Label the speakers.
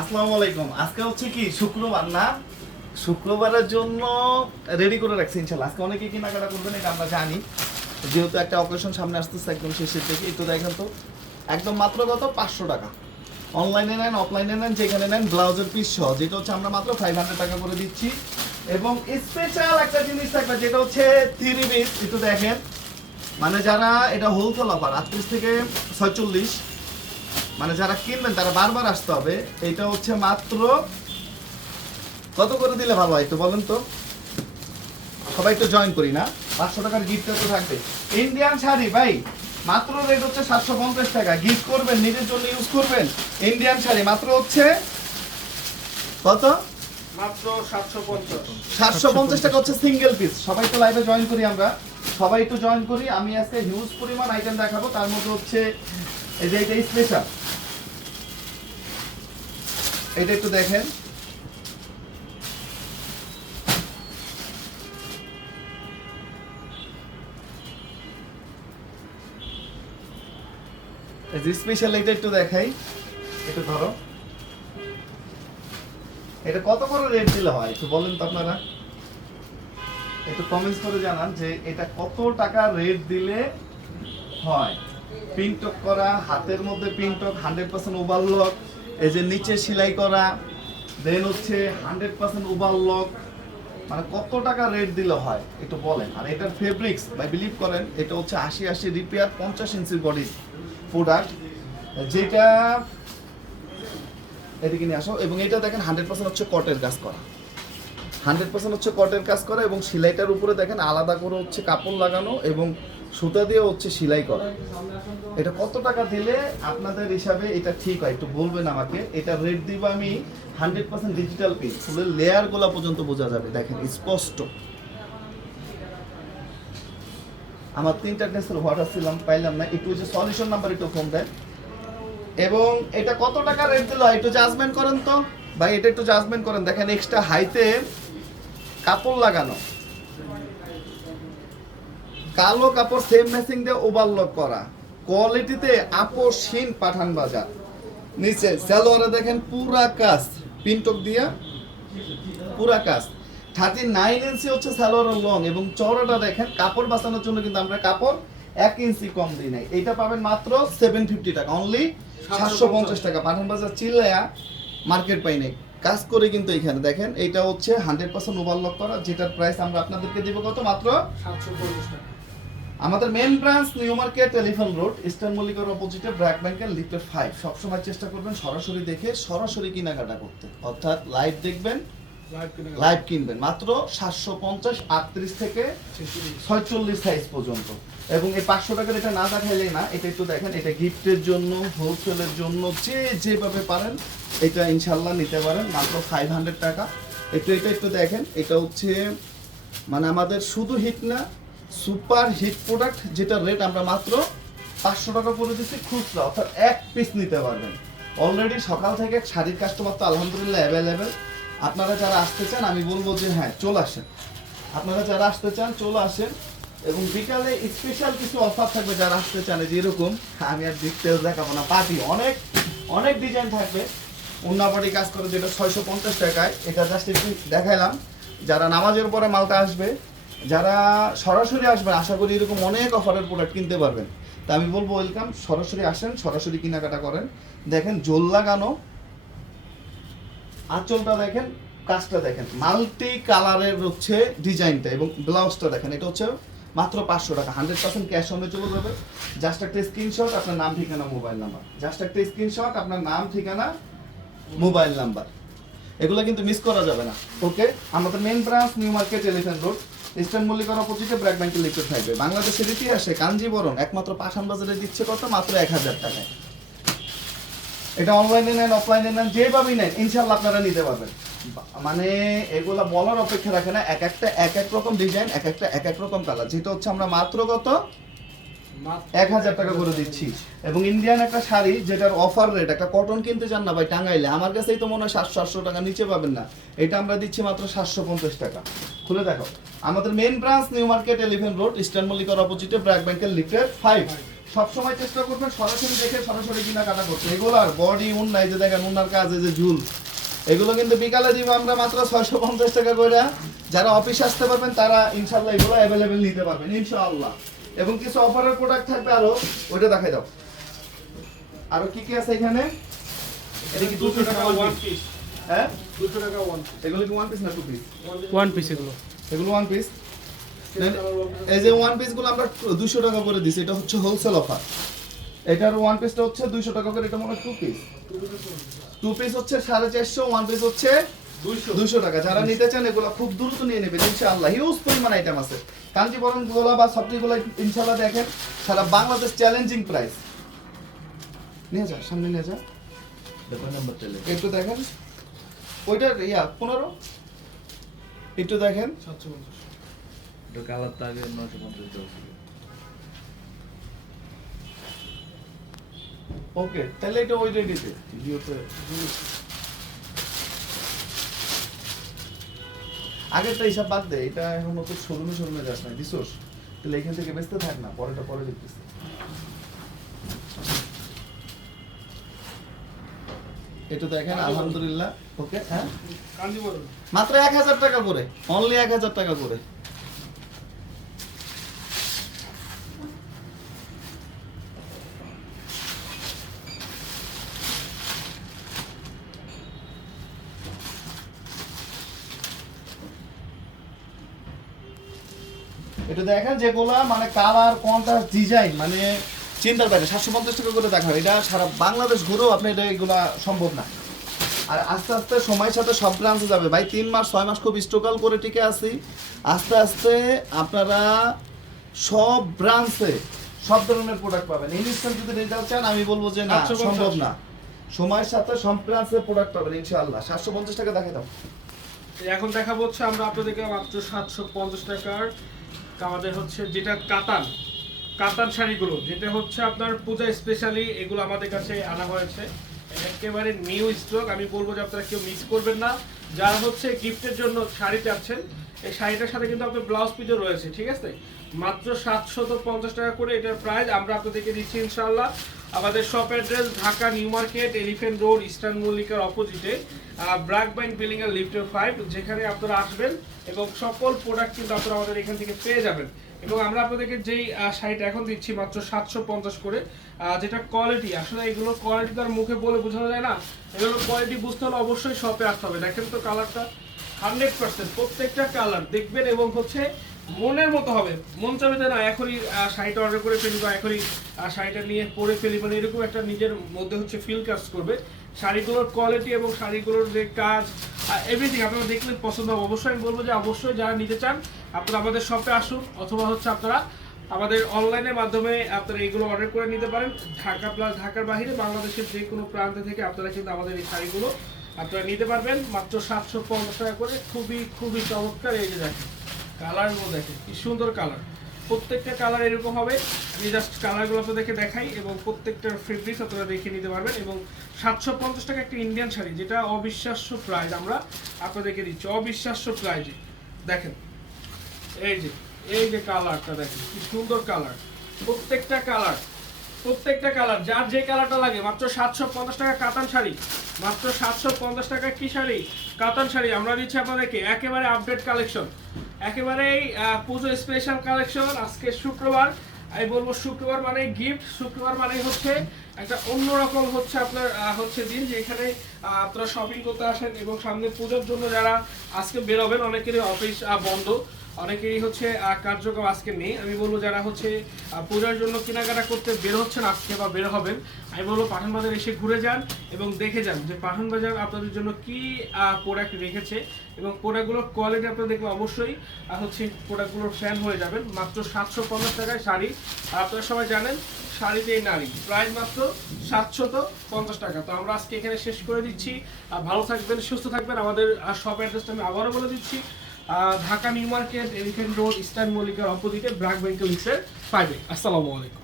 Speaker 1: আসসালামু আলাইকুম। আজকে হচ্ছে কি শুক্রবার, না? শুক্রবারের জন্য রেডি করে রাখছি ইনশাল্লাহ আজকে অনেকে কেনাকাটা করবেন, এটা আমরা জানি। যেহেতু একটা অকেশন সামনে আসতেছে একদম শেষের দিকে। একটু দেখেন তো, একদম মাত্র কত? পাঁচশো টাকা। অনলাইনে নেন অফলাইনে নেন, যেখানে নেন, ব্লাউজের পিস সহ। যেটা হচ্ছে আমরা মাত্র ফাইভ হান্ড্রেড টাকা করে দিচ্ছি। এবং স্পেশাল একটা জিনিস থাকবে, যেটা হচ্ছে থ্রি পিস একটু দেখেন। মানে যারা এটা হোলসেল অফার আটত্রিশ থেকে ছয়চল্লিশ মানে যারা কিনবেন তারা বারবার আসতে হবে। এটা হচ্ছে মাত্র কত করে দিলে ভালো হয় একটু বলেন তো? সবাই একটু জয়েন করি না। পাঁচশো টাকার গিফট তো থাকবে। ইন্ডিয়ান শাড়ি ভাই মাত্র রেট হচ্ছে সাতশো পঞ্চাশ টাকা। গিফট করবেন নিজের জন্য ইউজ করবেন। ইন্ডিয়ান শাড়ি মাত্র হচ্ছে কত?
Speaker 2: মাত্র সাতশো পঞ্চাশ।
Speaker 1: সাতশো পঞ্চাশ টাকা হচ্ছে সিঙ্গেল পিস সবাই তো লাইভে জয়েন করি আমরা। সবাই একটু জয়েন করি। আমি আজকে হিউজ পরিমাণ আইটেম দেখাবো। তার মধ্যে হচ্ছে এই যে এটা স্পেশাল এটা একটু দেখেন। স্পেশাল এটা একটু দেখাই। একটু ধরো। এটা কত করে রেট দিলে হয়? একটু বলেন তো আপনারা। একটু কমেন্টস করে জানান যে এটা কত টাকা রেট দিলে হয়? প্রিন্টক করা, হাতের মধ্যে প্রিন্টক হান্ড্রেড পার্সেন্ট ওভারলক এই যে নিচে সেলাই করা দেন হচ্ছে হান্ড্রেড পার্সেন্ট ওভারলক মানে কত টাকা রেট দিলে হয়, একটু বলেন। আর এটার ফেব্রিক্স ভাই বিলিভ করেন, এটা হচ্ছে আশি আশি রিপেয়ার পঞ্চাশ ইঞ্চির বডি প্রোডাক্ট যেটা এদিকে নিয়ে আসো, এবং এটা দেখেন হান্ড্রেড পার্সেন্ট হচ্ছে কটের কাজ করা। হান্ড্রেড পার্সেন্ট হচ্ছে কটের কাজ করা, এবং সেলাইটার উপরে দেখেন আলাদা করে হচ্ছে কাপড় লাগানো, এবং সুতা দিয়ে হচ্ছে সেলাই করা। এটা কত টাকা দিলে আপনাদের হিসাবে এটা ঠিক হয়? একটু বলবেন আমাকে। এটা রেট দিব আমি হান্ড্রেড পার্সেন্ট ডিজিটাল পিস ফুলের লেয়ারগুলো পর্যন্ত বোঝা যাবে। দেখেন, স্পষ্ট। আমার তিনটা ড্রেসের হোয়াটার ছিলাম পাইলাম না। একটু যে সলিউশন নাম্বার একটু ফোন দেন। এবং এটা কত টাকা রেট দিল? একটু জাজমেন্ট করেন তো। ভাই, এটা একটু জাজমেন্ট করেন। দেখেন এক্সট্রা হাইতে কাপড় লাগানো। কালো কাপড় সেম ম্যাচিং দিয়ে ওভারলক করা। কোয়ালিটিতে আপোষহীন পাঠান বাজার। নিচে সালোয়ারে দেখেন পুরা কাজ, পিনটক দিয়া পুরা কাজ। থার্টি নাইন ইঞ্চি হচ্ছে সালোয়ারের লং এবং চওড়াটা দেখেন, কাপড় বাঁচানোর জন্য কিন্তু আমরা কাপড় এক ইঞ্চি কম দিই নাই। এটা পাবেন মাত্র সেভেন ফিফটি টাকা অনলি সাতশো পঞ্চাশ টাকা। পাঠান বাজার চিল্লায়া মার্কেট পাই নাই। কাজ করে কিন্তু এখানে দেখেন, এটা হচ্ছে হান্ড্রেড পার্সেন্ট ওভারলক করা, যেটার প্রাইস আমরা আপনাদেরকে দিব কত? মাত্র
Speaker 2: সাতশো পঞ্চাশ টাকা।
Speaker 1: আমাদের main branch New Market Telephone Road Eastern মল্লিকার অপোজিটে ব্র্যাক ব্যাংকের লিফটের ফাইভ সবসময় চেষ্টা করবেন সরাসরি দেখে সরাসরি কেনাকাটা করতে। অর্থাৎ লাইভ দেখবেন
Speaker 2: লাইভ
Speaker 1: কিনবেন। মাত্র সাতশো পঞ্চাশ আটত্রিশ থেকে ছয়চল্লিশ সাইজ পর্যন্ত। এবং এই পাঁচশো টাকার এটা না দেখাইলে না এটা একটু দেখেন এটা গিফটের জন্য হোলসেলের জন্য যে যেভাবে পারেন এটা ইনশাল্লাহ নিতে পারেন। মাত্র ফাইভ হান্ড্রেড টাকা। একটু এটা একটু দেখেন এটা হচ্ছে মানে আমাদের শুধু হিট না সুপার হিট প্রোডাক্ট যেটা রেট আমরা মাত্র পাঁচশো টাকা করে দিচ্ছি খুচরা, অর্থাৎ এক পিস নিতে পারবেন। অলরেডি সকাল থেকে শাড়ির কাস্টমার তো আলহামদুলিল্লাহ অ্যাভেলেবেল আপনারা যারা আসতে চান, আমি বলব যে হ্যাঁ চলে আসেন। আপনারা যারা আসতে চান, চলে আসেন। এবং বিকালে স্পেশাল কিছু অফার থাকবে যারা আসতে চান যে এরকম, আমি আর ডিটেলস দেখাবো না পার্টি অনেক অনেক ডিজাইন থাকবে। উন্নাপাটি কাজ করে যেটা ছয়শো পঞ্চাশ টাকায়, এটা জাস্ট একটু দেখাইলাম। যারা নামাজের পরে মালটা আসবে যারা সরাসরি আসবেন, আশা করি এরকম অনেক অফারের প্রোডাক্ট কিনতে পারবেন। তা আমি বলব ওয়েলকাম সরাসরি আসেন, সরাসরি কেনাকাটা করেন। দেখেন, জোল লাগানো, আঁচলটা দেখেন, কাজটা দেখেন। মাল্টি কালারের হচ্ছে ডিজাইনটা এবং ব্লাউজটা দেখেন, এটা হচ্ছে মাত্র পাঁচশো টাকা। হান্ড্রেড পার্সেন্ট ক্যাশ অনে চলে যাবে জাস্ট একটা স্ক্রিনশট আপনার নাম, ঠিকানা মোবাইল নাম্বার জাস্ট একটা স্ক্রিনশট আপনার নাম, ঠিকানা মোবাইল নাম্বার এগুলো কিন্তু মিস করা যাবে না। ওকে আমাদের main branch New Market Elephant Road Eastern মল্লিকার অপোজিটে ব্র্যাক ব্যাংকে লিখতে থাকবে। বাংলাদেশের ইতিহাসে কাঞ্জিবরম একমাত্র পাঠান বাজারে দিচ্ছে কত? মাত্র এক হাজার টাকায়। এটা অনলাইনে নেন অফলাইনে নেন যেভাবেই নেন ইনশাল্লাহ আপনারা নিতে পারবেন। মানে এগুলা বলার অপেক্ষা রাখে না এক একটা এক এক রকম ডিজাইন এক একটা এক এক রকম কালার। যেটা হচ্ছে আমরা মাত্র কত? এক হাজার টাকা করে দিচ্ছি। এবং ইন্ডিয়ান একটা শাড়ি যেটার অফার রেট একটা কটন কিনতে চান না ভাই টাঙ্গাইলে আমার কাছেই তো মনে হয় সাতশো আটশো টাকা নিচে পাবেন না। এটা আমরা দিচ্ছি মাত্র সাতশো পঞ্চাশ টাকা। খুলে দেখো। আমাদের main branch New Market Elephant Road Eastern মল্লিকার অপোজিটে ব্র্যাক ব্যাংকের লিফটেড ফাইভ সবসময় চেষ্টা করবেন সরাসরি দেখে সরাসরি কেনাকাটা করতে। এগুলার বডি উন্নাই যে দেখেন উন্নার কাজে যে ঝুল। এগুলো কিন্তু বিকালে দিব আমরা মাত্র ছয়শো পঞ্চাশ টাকা করে যারা অফিসে আসতে পারবেন তারা ইনশাল্লাহ এগুলো অ্যাভেলেবেল নিতে পারবেন ইনশাআল্লাহ। এবং কিছু অফারের প্রোডাক্ট থাকবে আরও ওইটা দেখাই দাও। আরও কি কি আছে এখানে? এটা কি
Speaker 2: দুশো টাকা ওয়ান পিস
Speaker 1: হ্যাঁ?
Speaker 2: দুশো টাকা ওয়ান পিস
Speaker 1: এগুলো কি ওয়ান পিস না টু পিস
Speaker 3: ওয়ান পিস এগুলো।
Speaker 1: এগুলো ওয়ান পিস এই যে ওয়ান পিসগুলো আমরা দুশো টাকা করে দিছি এটা হচ্ছে হোলসেল অফার এটার ওয়ান পিসটা হচ্ছে দুইশো টাকা করে এটা মনে টু পিস টু পিস হচ্ছে সাড়ে চারশো ওয়ান পিস হচ্ছে দুশো টাকা। যারা নিতে চান এগুলো খুব দ্রুত নিয়ে নেবেন ইনশাআল্লাহ। হিউজ পরিমাণ আইটেম আছে। কাঞ্জিবরমগুলো বা সবজিগুলো ইনশাআল্লাহ দেখেন সারা বাংলাদেশ চ্যালেঞ্জিং প্রাইস নিয়ে যা সামনে নিয়ে যা। একটু দেখেন। ওইটার ইয়া পনেরো? একটু দেখেন।
Speaker 2: সাতশো পঞ্চাশ
Speaker 4: কালারটা আগে নশো পঞ্চাশ ছিল।
Speaker 1: ওকে তাহলে এটা ওই রেডিতে ভিডিওতে আগেরটা হিসাব বাদ দে এটা এখন নতুন শোরুমে শোরুমে যাস না দিছোস তাহলে এখান থেকে বেচতে থাক না পরেটা পরে দেখতেছি। এটা দেখেন আলহামদুলিল্লাহ। ওকে হ্যাঁ? মাত্র এক হাজার টাকা করে অনলি এক হাজার টাকা করে। এটা দেখেন যেগুলা মানে কালার কন্ট্রাস্ট ডিজাইন মানে চিন্তার বাইরে সাতশো পঞ্চাশ টাকা করে দেখা এটা সারা বাংলাদেশ ঘুরেও আপনি এটা এগুলা সম্ভব না। আর আস্তে আস্তে সময়ের সাথে সব ব্রাঞ্চে যাবে। ভাই তিন মাস ছয় মাস খুব স্ট্রগল করে টিকে আছি। আস্তে আস্তে আপনারা সব ব্রাঞ্চে সব ধরনের প্রোডাক্ট পাবেন। ইনস্ট্যান্ট যদি রেজাল্ট চান আমি বলব যে না সম্ভব না। সময়ের সাথে সব ব্রাঞ্চে প্রোডাক্ট পাবেন ইনশাআল্লাহ। সাতশো পঞ্চাশ টাকা দেখাই দাও।
Speaker 2: এখন দেখা হচ্ছে আমরা আপনাদেরকে মাত্র সাতশো পঞ্চাশ টাকার আমাদের হচ্ছে যেটা কাতান কাতান শাড়িগুলো, যেটা হচ্ছে আপনার পূজা স্পেশালি এগুলো আমাদের কাছে আনা হয়েছে। একেবারে নিউ স্টক আমি বলব যে আপনারা কেউ মিস করবেন না। যারা হচ্ছে গিফটের জন্য শাড়ি চাচ্ছেন, এই শাড়িটার সাথে কিন্তু আপনার ব্লাউজ পিসও রয়েছে, ঠিক আছে? মাত্র সাতশত পঞ্চাশ টাকা করে এটার প্রাইস আমরা আপনাদেরকে দিচ্ছি ইনশাল্লাহ আমাদের shop address Dhaka New Market Elephant Road Eastern মল্লিকার অপোজিটে ব্র্যাক বাইন বিল্ডিং এর লিফটের ফাইভ যেখানে আপনারা আসবেন এবং সকল প্রোডাক্ট কিন্তু আপনারা আমাদের এখান থেকে পেয়ে যাবেন। এবং আমরা আপনাদেরকে যেই শাড়িটা এখন দিচ্ছি মাত্র সাতশো পঞ্চাশ করে যেটা কোয়ালিটি আসলে এগুলো কোয়ালিটি তার মুখে বলে বোঝানো যায় না। এগুলো কোয়ালিটি বুঝতে হলে অবশ্যই শপে আসতে হবে। দেখেন তো কালারটা হান্ড্রেড পার্সেন্ট, প্রত্যেকটা কালার দেখবেন এবং হচ্ছে মনের মতো হবে। মন চাবে যে না, এখনই শাড়িটা অর্ডার করে ফেলি বা এখনই শাড়িটা নিয়ে পরে ফেলি। মানে এরকম একটা নিজের মধ্যে হচ্ছে ফিল কাজ করবে। শাড়িগুলোর কোয়ালিটি এবং শাড়িগুলোর যে কাজ এভরিথিং আপনারা দেখলে পছন্দ হবে। অবশ্যই আমি বলব যে অবশ্যই যারা নিতে চান, আপনারা আমাদের শপে আসুন অথবা হচ্ছে আপনারা আমাদের অনলাইনের মাধ্যমে আপনারা এগুলো অর্ডার করে নিতে পারেন। ঢাকা প্লাস ঢাকার বাইরে বাংলাদেশের যে কোনো প্রান্ত থেকে আপনারা কিন্তু আমাদের এই শাড়িগুলো আপনারা নিতে পারবেন মাত্র সাতশো পঞ্চাশ টাকা করে। খুবই খুবই চমৎকার। এই যে দেখেন, কালারগুলো দেখেন, কি সুন্দর কালার। প্রত্যেকটা কালার এরকম হবে। আমি জাস্ট কালারগুলো আপনাদেরকে দেখাই এবং প্রত্যেকটার ফেব্রিক্স আপনারা দেখে নিতে পারবেন এবং সাতশো পঞ্চাশ টাকা একটা ইন্ডিয়ান শাড়ি, যেটা অবিশ্বাস্য প্রাইজ আমরা আপনাদেরকে দিচ্ছি। অবিশ্বাস্য প্রাইজে দেখেন, এই যে এই যে কালারটা দেখেন, কি সুন্দর কালার। প্রত্যেকটা কালার। প্রত্যেকটা কালার, যার যে কালারটা লাগে, মাত্র সাতশো পঞ্চাশ টাকা কাতান শাড়ি, মাত্র সাতশো পঞ্চাশ টাকা কি শাড়ি? কাতান শাড়ি, আমরা দিচ্ছি আপনাদেরকে একেবারে আপডেট কালেকশন একেবারেই পুজো স্পেশাল কালেকশন আজকে শুক্রবার, আমি বলব শুক্রবার মানে গিফট শুক্রবার মানে হচ্ছে একটা অন্যরকম হচ্ছে আপনার হচ্ছে দিন, যে এখানে আপনারা শপিং করতে আসেন এবং সামনে পুজোর জন্য যারা আজকে বেরোবেন, অনেকেরই অফিস বন্ধ। অনেকেই হচ্ছে কার্যক্রম আজকে নেই। আমি বলব যারা হচ্ছে পূজার জন্য কেনাকাটা করতে বের হচ্ছেন, আজকে বা বের হবেন, আমি বলব পাঠান বাজার এসে ঘুরে যান এবং দেখে যান যে পাঠান বাজার আপনাদের জন্য কি প্রোডাক্ট রেখেছে এবং প্রোডাক্টগুলোর কোয়ালিটি আপনারা দেখলে অবশ্যই হচ্ছে প্রোডাক্টগুলোর ফ্যান হয়ে যাবেন। মাত্র সাতশো পঞ্চাশ টাকায় শাড়ি। আপনারা সবাই জানেন, শাড়িতেই নারী। প্রাইস মাত্র সাতশত পঞ্চাশ টাকা। তো আমরা আজকে এখানে শেষ করে দিচ্ছি। ভালো থাকবেন, সুস্থ থাকবেন। আমাদের শপ অ্যাড্রেসটা আমি আবারও বলে দিচ্ছি। Dhaka New Market Elephant Road Eastern মল্লিকার অপোজিটে ব্র্যাক ব্যাংকের লিস্টের ফাইভে আসসালামু আলাইকুম।